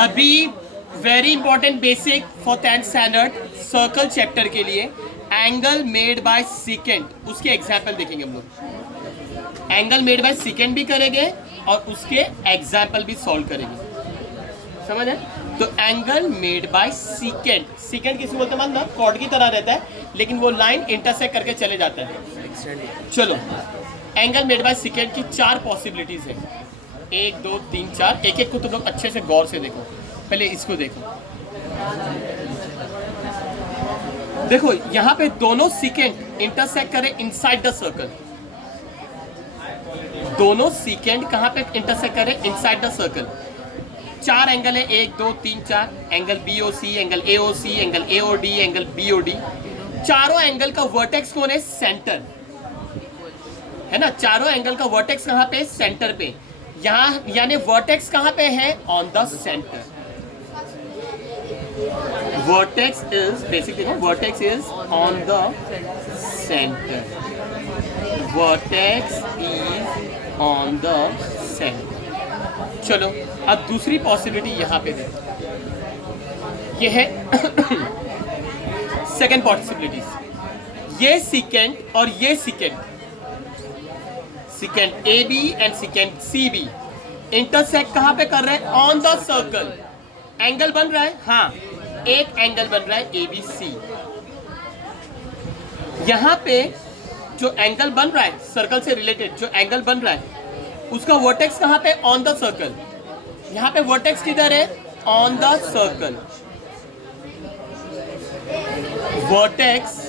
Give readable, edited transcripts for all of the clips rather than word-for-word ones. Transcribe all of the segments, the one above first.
अभी very important basic for 10th standard circle chapter के लिए एंगल मेड बाय सेकेंड, उसके एग्जाम्पल देखेंगे हम लोग। एंगल मेड बाय सेकेंड भी करेंगे और उसके एग्जाम्पल भी सॉल्व करेंगे, समझ है? तो angle made by second, second किसी बोलते हैं ना कॉर्ड की तरह रहता है, लेकिन वो लाइन इंटरसेक्ट करके चले जाता है। चलो, एंगल मेड बाय सेकेंड की 4 पॉसिबिलिटीज है, 1 2 3 4, एक एक को तुम लोग अच्छे से गौर से देखो। पहले इसको देखो, देखो यहाँ पे दोनों सेकेंड इंटरसेक्ट करें इनसाइड द सर्कल। दोनों सेकेंड कहाँ पे इंटरसेक्ट करें? Inside the circle. 4 एंगल है, 1 2 3 4, angle BOC, angle AOC, angle AOD, angle BOD। चारों एंगल का वर्टेक्स कौन है? सेंटर है ना। चारों एंगल का वर्टेक्स कहाँ पे? सेंटर पे। यहाँ यानी वर्टेक्स कहाँ पे है? On the centre. Vertex is basically vertex is on the centre. Vertex is on the centre. चलो, अब दूसरी पॉसिबिलिटी यहाँ पे देखो, ये है सेकेंड पॉसिबिलिटीज। ये सेकेंड और ये second, second AB and second CB intersect कहाँ पे कर रहे हैं? On the circle. एंगल बन रहा है, हाँ, एक एंगल बन रहा है ABC। यहाँ पे जो एंगल बन रहा है सर्कल से रिलेटेड, जो एंगल बन रहा है उसका वर्टेक्स कहाँ पे? On the circle. यहाँ पे वर्टेक्स किधर है? On the circle. Vertex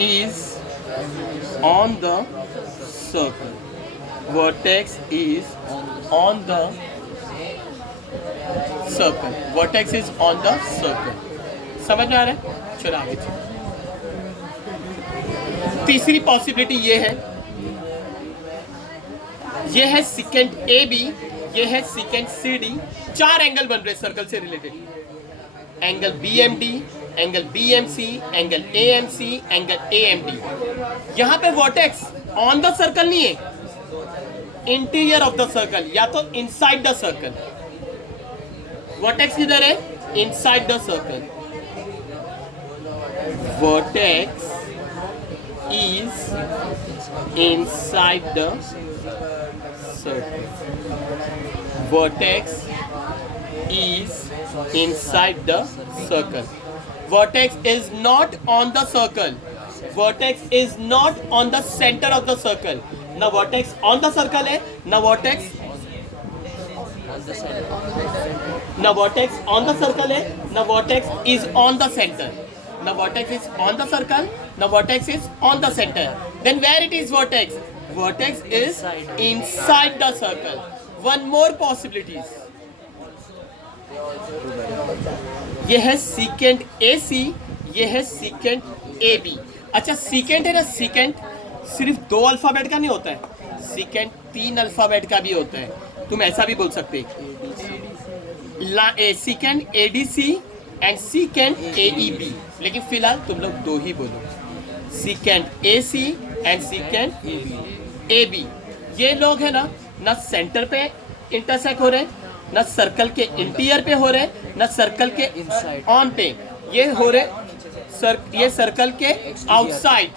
is on the circle. Vertex is on the circle. Vertex is on the circle. समझ में आ रहा है? चलो आगे चलो। तीसरी पॉसिबिलिटी ये है सेकेंड AB, ये है सेकेंड CD। 4 एंगल बन रहे सर्कल से related, angle BMD, angle BMC, angle AMC, angle AMD। यहाँ पे वर्टेक्स ऑन द सर्कल नहीं है, इंटीरियर ऑफ द सर्कल या तो इनसाइड द सर्कल। वर्टेक्स किधर है? Inside the circle. Vertex is inside the circle. Vertex is inside the circle. Vertex is not on the circle. Vertex is not on the center of the circle. ना vertex on the circle है, ना vertex on the circle है, ना vertex is on the center. The vertex is on the circle, the vertex is on the center. Then where it is vertex? Vertex is inside the circle. One more possibilities. ये है secant AC, ये है secant AB। अच्छा, secant है ना, secant सिर्फ 2 alphabet का नहीं होता है, secant 3 अल्फाबेट का भी होता है। तुम ऐसा भी बोल सकते secant ADC and secant AEB, लेकिन फिलहाल तुम लोग 2 ही बोलो, secant AC and secant AB। ये लोग है ना सेंटर पे इंटरसेक्ट हो रहे हैं, ना सर्कल के इंटीरियर पे हो रहे हैं, ना सर्कल के ऑन पे। ये हो रहे ये सर्कल के आउटसाइड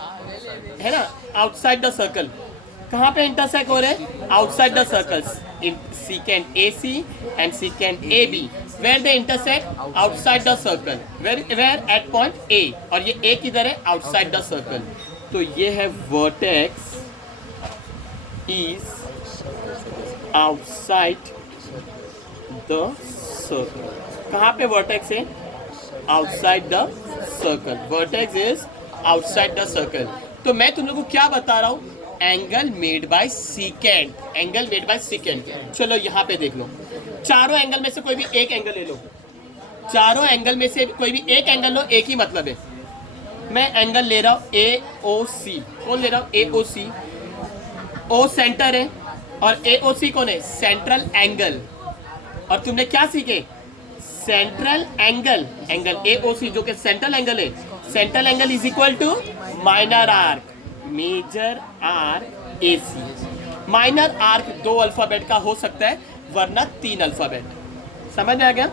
है ना, आउटसाइड द सर्कल। कहाँ पे इंटरसेक्ट हो रहे हैं? Outside the circles. secant AC and secant AB, where they intersect? Outside the circle. Where at point A, और ये A किधर है? Outside the circle. तो ये है vertex is outside the circle. कहाँ पे vertex है? Outside the circle. Vertex is outside the circle. तो मैं तुम लोगों को क्या बता रहा हूँ? Angle made by secant, angle made by second. चलो यहाँ पे देख लो, चारों एंगल में से कोई भी एक एंगल ले लो, चारों एंगल में से कोई भी एक एंगल लो, एक ही मतलब है। मैं एंगल ले रहा हूँ AOC। कौन ले रहा हूँ? AOC। O सेंटर है और AOC कौन है? Central angle. और तुमने क्या सीखे? सेंट्रल एंगल, एंगल AOC जो कि सेंट्रल एंगल है। Central angle is equal to minor arc, major arc AC। Minor arc 2 alphabet का हो सकता है, वरना 3 अल्फाबेट। समझ में आ गया?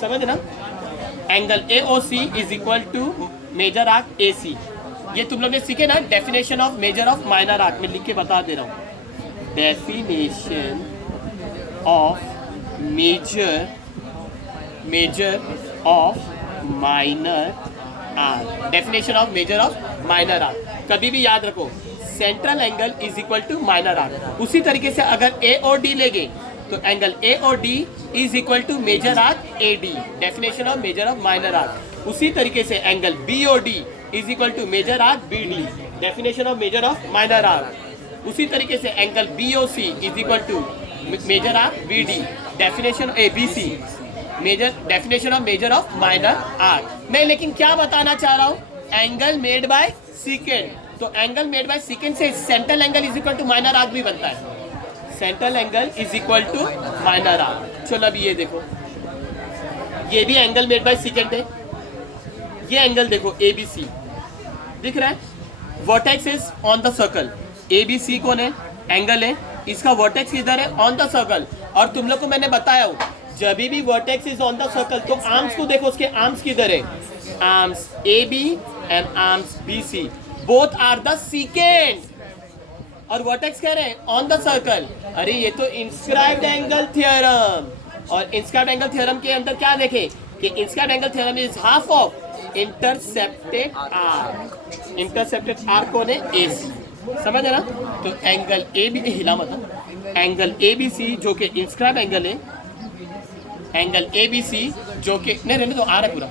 समझ ना? Angle AOC is equal to major arc AC। ये तुम लोग ने सीखे ना, definition of major of minor arc में लिख के बता दे रहा हूँ। Definition of major of minor arc. Definition of major of minor arc कभी भी याद रखो, central angle is equal to minor arc. उसी तरीके से अगर A और D लेंगे तो एंगल A और D is equal to major arc AD। Definition of major of minor arc. उसी तरीके से एंगल B और D is equal to major arc BD। Definition of major of minor arc. उसी तरीके से angle BOC is equal to major arc BD। Definition ABC major, definition of major of minor arc. मैं लेकिन क्या बताना चाह रहा हूँ, एंगल मेड बाय सीकेंट। तो एंगल मेड बाय सीकेंट से central angle is equal to minor arc भी बनता है। Central angle is equal to minor arc. चलो अभी ये देखो, ये भी एंगल मेड बाय सीकेंट है। ये एंगल देखो ABC दिख रहा है, vertex is on the circle. ABC कौन है? एंगल है, इसका वर्टेक्स किधर है? On the circle. और तुम लोग को मैंने बताया हो, जब भी vertex is on the circle तो आर्म्स को देखो, उसके आर्म्स किधर है? Arms AB and arms BC both are the secant. और वर्टेक्स कह रहे हैं ऑन द सर्कल। अरे ये तो इंस्क्राइब्ड एंगल थ्योरम, और इंस्क्राइब्ड एंगल थ्योरम के अंदर क्या देखे कि inscribed angle theorem is half of intercepted arc. Intercepted arc कौन है? AC। समझ है ना? तो एंगल AB हिला मतलब, एंगल ABC जो कि इंस्क्राइब्ड एंगल है, एंगल ABC जो कि नहीं रहने तो आ रहा है पूरा,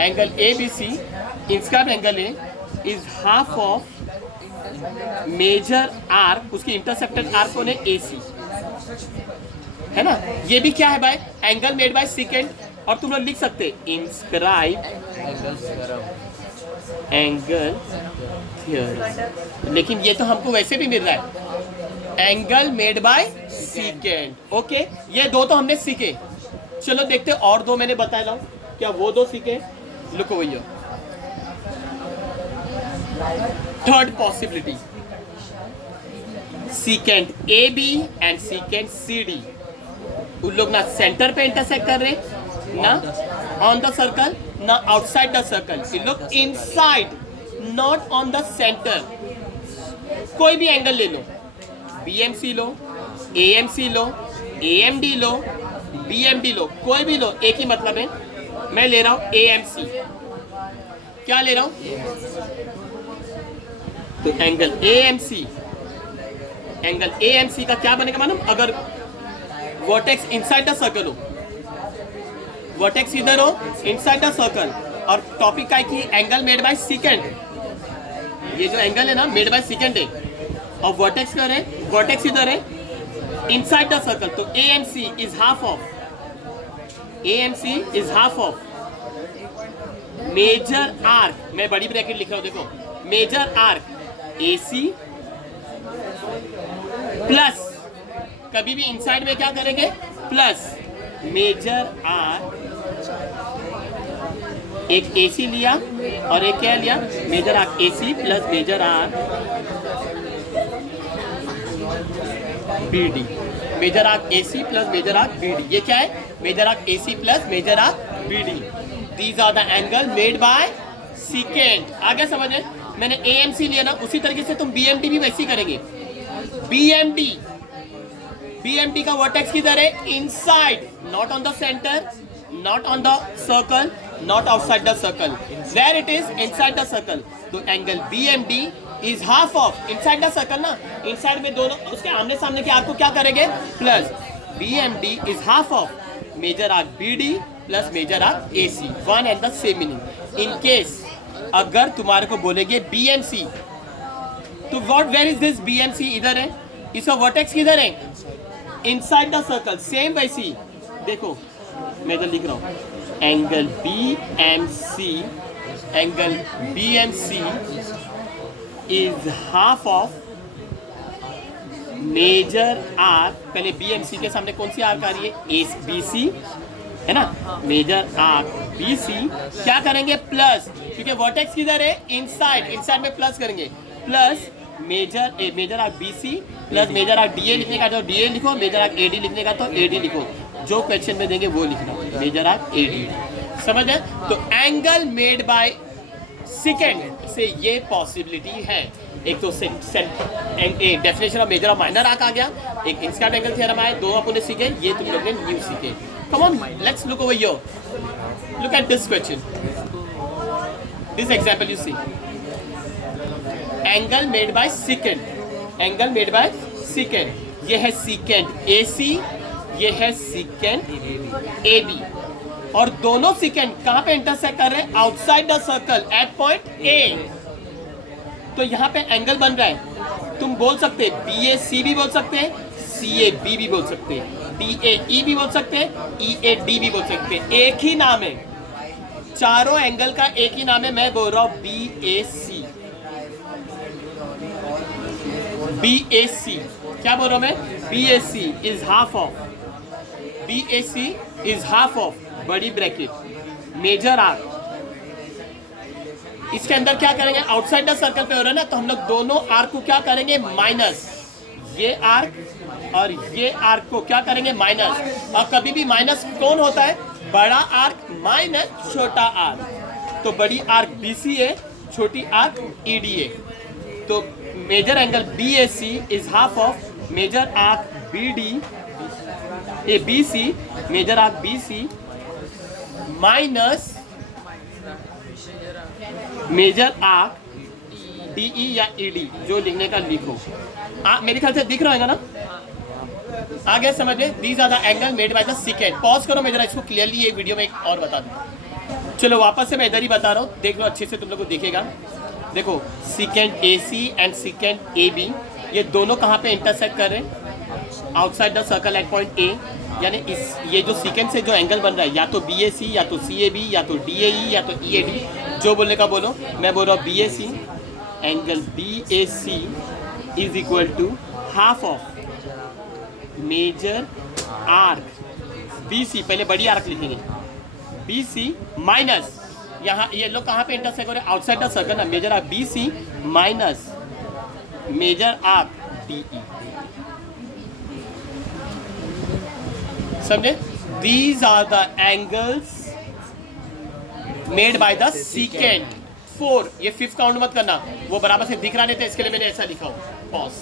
एंगल ABC इंस्क्राइब्ड एंगल है, is half of major arc, उसकी इंटरसेप्टेड आर्क कौन है? AC है ना? ये भी क्या है भाई? Angle made by secant. और तुम लोग लिख सकते इंस्क्राइब्ड एंगल थ्योरम, लेकिन ये तो हमको वैसे भी मिल रहा है, angle made by secant. Okay, ये दो तो हमने सीखे। चलो देखते और दो मैंने बताया लाऊं, क्या वो दो सीखे? लुको भैया, third possibility, secant AB and secant CD। उन लोग ना सेंटर पे इंटरसेक्ट कर रहे, ना ऑन द सर्कल, ना आउटसाइड द सर्कल। इन लोग inside, not on the centre. कोई भी एंगल ले लो, BMC लो, AMC लो, AMD लो, BMD लो, कोई भी लो, एक ही मतलब है। मैं ले रहा हूं AMC। क्या ले रहा हूं? तो एंगल AMC, एंगल AMC का क्या बनेगा मालूम? अगर वर्टेक्स इनसाइड द सर्कल हो, वर्टेक्स इधर हो इनसाइड द सर्कल, और टॉपिक का है कि एंगल मेड बाय सीकेंट। ये जो एंगल है ना मेड बाय सीकेंट है, और वर्टेक्स कर है, वर्टेक्स इधर है इनसाइड द सर्कल, तो AMC is half of, AMC is half of major arc. मैं बड़ी ब्रैकेट लिख रहा हूं, देखो, मेजर आर्क AC प्लस, कभी भी इनसाइड में क्या करेंगे? प्लस मेजर आर्क, एक AC लिया और एक क्या लिया? Major arc AC plus major arc BD। Major arc AC plus major arc BD, ये क्या है? Major arc AC plus major arc BD। These are the angle made by secant. आगे समझे? मैंने AMC लिया ना, उसी तरीके से तुम BMD भी वैसे ही करेंगे। BMD का वर्टेक्स किधर है? Inside, not on the centre, not on the circle, not outside the circle. Where it is? Inside the circle. तो angle BMD is half of, inside the circle ना, इनसाइड में दोनों उसके आमने सामने के आर्क को क्या करेंगे? Plus. BMD is half of major arc BD plus major arc AC। One and the same meaning. In case अगर तुम्हारे को बोलेंगे BMC, तो what, where is this BMC? इधर है, इसका वर्टेक्स किधर है? Inside the circle. सेम वैसी देखो, मैं इधर लिख रहा हूं, angle BMC is half of major arc. पहले BMC के सामने कौन सी आर्क आ रही है? BC है ना, मेजर आर्क BC। क्या करेंगे? प्लस, क्योंकि वर्टेक्स किधर है? इनसाइड, इनसाइड में प्लस करेंगे, plus major arc B C plus major arc D A लिखने का तो डी ए लिखो, मेजर आर्क ए डी लिखने का तो ए डी लिखो, जो क्वेश्चन में देंगे वो लिखना, मेजर आर्क ए डी। समझ है? तो एंगल मेड बाय सेकेंड से ये पॉसिबिलिटी है। एक तो definition of major of minor arc आ गया, एक इंस्टेंट एंगल थ्योरम आया, दो अपन ने सीखे, ये तुम लोग ने न्यू सीखे। Come on, let's look over here, look at this question, this example you see, angle made by secant, angle made by secant, ये है सेकेंड ए सी, ये है सेकेंड ए बी, और दोनों सेकेंड कहां पे इंटरसेक्ट कर रहे हैं? Outside the circle at point ए। तो यहाँ पे एंगल बन रहा है, तुम बोल सकते हैं बी ए सी भी बोल सकते हैं, सी ए बी भी बोल सकते हैं, डी ए ई भी बोल सकते हैं, ई ए डी भी बोल सकते हैं, एक ही नाम है, चारों एंगल का एक ही नाम है। मैं बोल रहा हूं B A C, B A सी, क्या बोल रहा हूं मैं? B A C is half of, B A C is half of बड़ी ब्रैकेट मेजर आर्क। इसके अंदर क्या करेंगे? आउटसाइड द सर्कल पे हो रहा है ना, तो हम लोग दोनों आर्क को क्या करेंगे? माइनस, ये आर्क और ये आर्क को क्या करेंगे? माइनस। और कभी भी माइनस कौन होता है? बड़ा आर्क माइनस छोटा आर्क। तो बड़ी आर्क बी सी है, छोटी आर्क ई डी है। तो major angle B A C is half of major arc B D A B C, major arc B C minus major arc D E या E D, जो लिखने का लिखो। मेरे ख्याल से दिख रहा है ना? आ गया समझ में? These are the angle made by the secant. Pause करो, मैं जरा इसको क्लियरली एक वीडियो में एक और बता दूं। चलो वापस से मैं इधर ही बता रहा हूँ, देख लो अच्छे से, तुम लोग को दिखेगा। देखो secant A C and secant A B, ये दोनों कहाँ पे इंटरसेक्ट कर रहे हैं? Outside the circle at point A. यानी इस ये जो सेकेंड से जो एंगल बन रहा है, या तो बी ए सी, या तो सी ए बी, या तो डी ए ई, या तो ई ए डी, जो बोलने का बोलो। मैं बोल रहा हूँ B A C, angle B A C is equal to half of major arc B C, पहले बड़ी आर्क लिखेंगे, बी सी माइनस, यहाँ ये लोग कहाँ पे इंटरसेक्ट हो रहे हैं? आउटसाइड द सर्कल ना, major arc B C minus major arc D E. समझे? These are the angles made by the secant. 4, ये 5th काउंट मत करना, वो बराबर से दिख रहा नहीं था, इसके लिए मैंने ऐसा लिखा हो। पॉज।